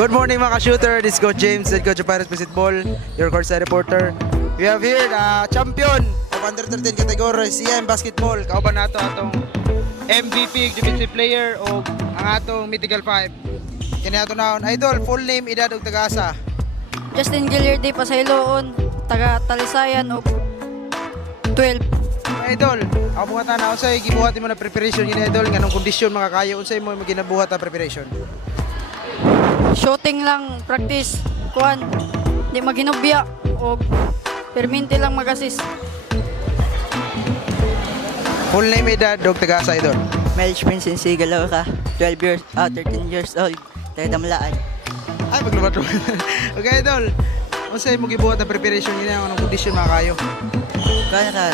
Good morning mga ka-shooter, this is Coach James, head coach of Pirates Basketball, your courtside reporter. We have here the champion of under 13 category, CM Basketball. Kauban nato atong MVP, defensive player o ang atong Mythical 5. Kini ato naon, idol, full name, edad ug tagasa. Justin Gilliardi Pasayloon, taga Talisayan og 12. Idol, ako mga tanaw unsay gibuhat mo na preparation ni idol nganong kondisyon makakayo unsay mo ginabuhat na preparation? Shooting lang, practice, kuan, di maginubya o perminti lang mag-assist. Full name, edad ug tagasa idol. Melch Prince Sigalaura, 13 years old, taga Damlaan. Ay, paglubat mo. Okay, idol. Unsay mo gibuhat na preparation ni nganong kondisyon makakayo? Kaya ka,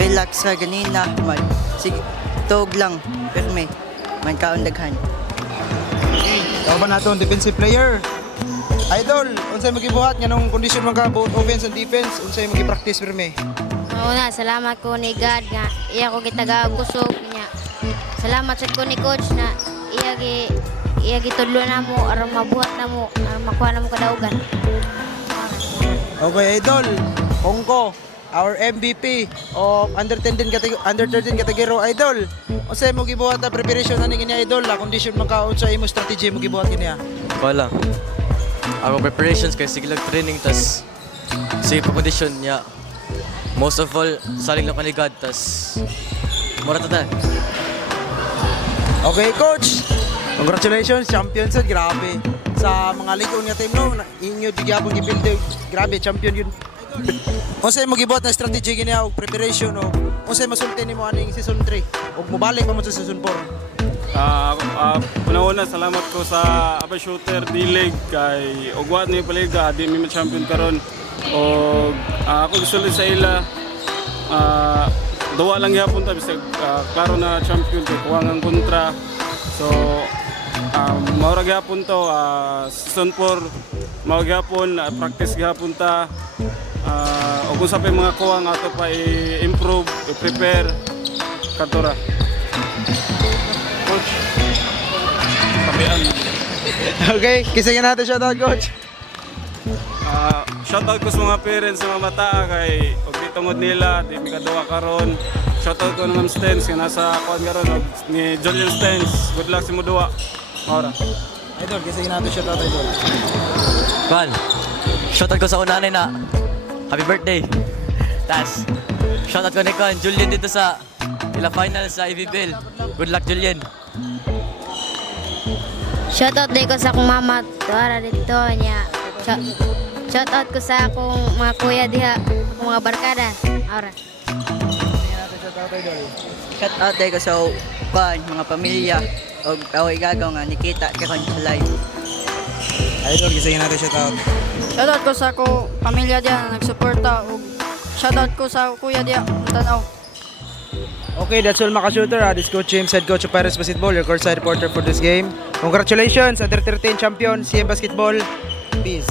relax ka ganina, man. Sige, tog lang, perme, man kaundaghan. Ikaw ba nato defensive player? Idol, unsay mo gibuhat nganong kondisyon man ka both offense and defense? Unsay mo gi-practice pirme? Una, salamat ko ni God nga iya ko gitagaw kusog niya. Salamat sa ko ni coach na iya gitudlo na mo aron mabuhat na mo, aron makuha na mo kadaugan. Okay, idol. Hongko, our MVP of under 13 category idol. Unsay mo gibuhat na preparation ani kini idol? La kondisyon man ka unsay imo strategy mo gibuhat kini? Wala. Ako preparations kay sige lang training tas sige pa condition niya. Most of all, saling lang kanigad tas mura ta. Okay, coach. Congratulations, champion sad, grabe. Sa mga ligon nga team no, inyo gyapon gibuild, grabe champion yun. Unsay mo gibuhat na strategy kini og preparation o unsay masulti nimo aning season 3 ug mobalik pa mo sa season 4? Una-una, salamat ko sa Apa Shooter D-League kay Ugwat ni Paliga, di mi champion karon. O ako gusto sa ila, duwa lang gyapon ta bisag klaro na champion kay kuwang ang kontra. So maura gyapon to season 4 mao gyapon practice gyapon ta. O kung sa pa mga kuwang ato pa i-improve, i-prepare kadtora. Coach, sabihan. Okay, kisingin natin shoutout, coach. Shoutout ko sa mga parents sa mga bata kay og tungod nila di mi kaduwa karon. Shoutout ko ng Stens nga nasa kuan karon ni Julian Stens. Good luck sa mo duwa. Maura. Idol, kisingin natin shoutout, idol. Kan. Shoutout ko sa unanay na happy birthday. Tas shoutout ko ni Kan Julian dito sa ila final sa IVBL. Good luck Julian. Shoutout din ko sa akong mama tuara dito niya. Shoutout ko sa akong mga kuya diha, akong mga barkada. Ora. Shout out tayo ko sa ban, mga pamilya, o away gagaw nga, Nikita, karon sa live. Idol, kisingin natin shoutout. Shoutout ko sa ko pamilya diya na nagsuporta og shoutout ko sa kuya diya tanaw. Okay, that's all mga ka-shooter. This is Coach James, head coach of Pirates Basketball, your courtside reporter for this game. Congratulations, under 13 champion, CM Basketball. Peace.